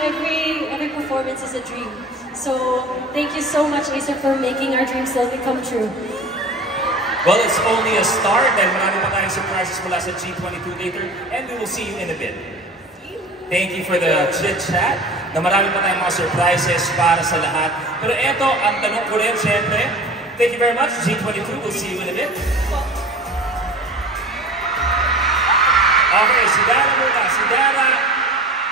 every performance is a dream. So thank you so much, Acer, for making our dreams slowly come true. Well, it's only a start, and marami pa tayong surprises mula sa G22 later, and we will see you in a bit. Thank you for the chit-chat, na marami pa tayong mga surprises para sa lahat. Pero eto, ang tanong ko rin, syempre, thank you very much, G22, we'll see you in a bit. Okay, si Dara muna. Si Dara,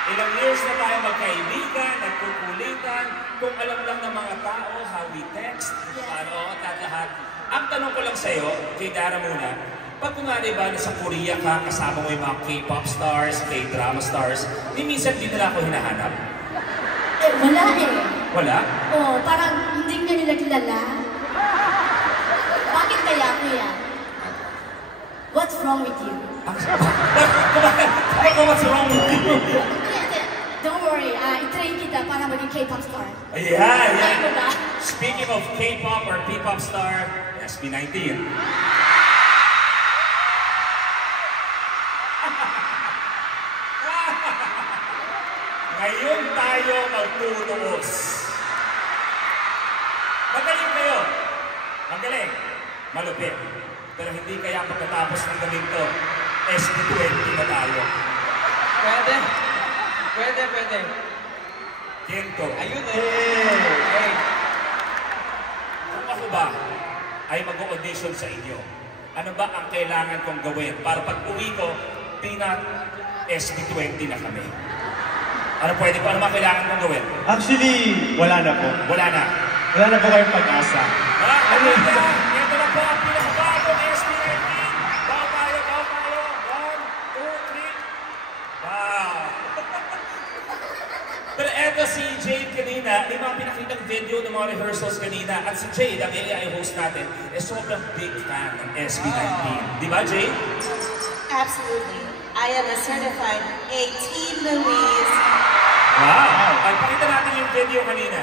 ilang years na tayo magkaibigan, nagkukulitan, kung alam lang ng mga tao, how we text, ano, at lahat. Ang tanong ko lang sa'yo, kay Dara muna, pag kumari ba nasa Korea ka, kasama mo yung mga K-pop stars, K-drama stars, di minsan di nila ako hinahanap? Eh, wala eh. Wala? Oo, parang hindi nga nila kilala. Bakit kaya, kuya? What's wrong with you? What's wrong with you? Don't worry, i-train kita para maging K-pop star. Yeah. Speaking of K-pop or P-pop star, SB19. Ngayon tayo magtutuos. Magaling kayo. Magaling. Malupit. Pero hindi kaya pagkatapos ng gawin to, SB20 na tayo. Pwede. Pwede. Kento. Ayun eh. Kung ako ba ay mag-audition sa inyo, ano ba ang kailangan kong gawin para pag uwi ko, pinat SB20 na kami? Ano pwede pa? Ano ba kailangan kong gawin? Actually, wala na po. Wala na. Wala na po kayong pag-asa. Ito na po ang pinakabagong SB19. Baw tayo. 1, 2, 3. Wow. Pero eto si Jade kanina, may mga pinakitang video ng mga rehearsals kanina. At si Jade, ang AI host natin, is sobrang big fan ng SB19. Di ba, Jade? Absolutely. I am a certified 18 Louise. Wow! Ay, pakita natin yung video kanina.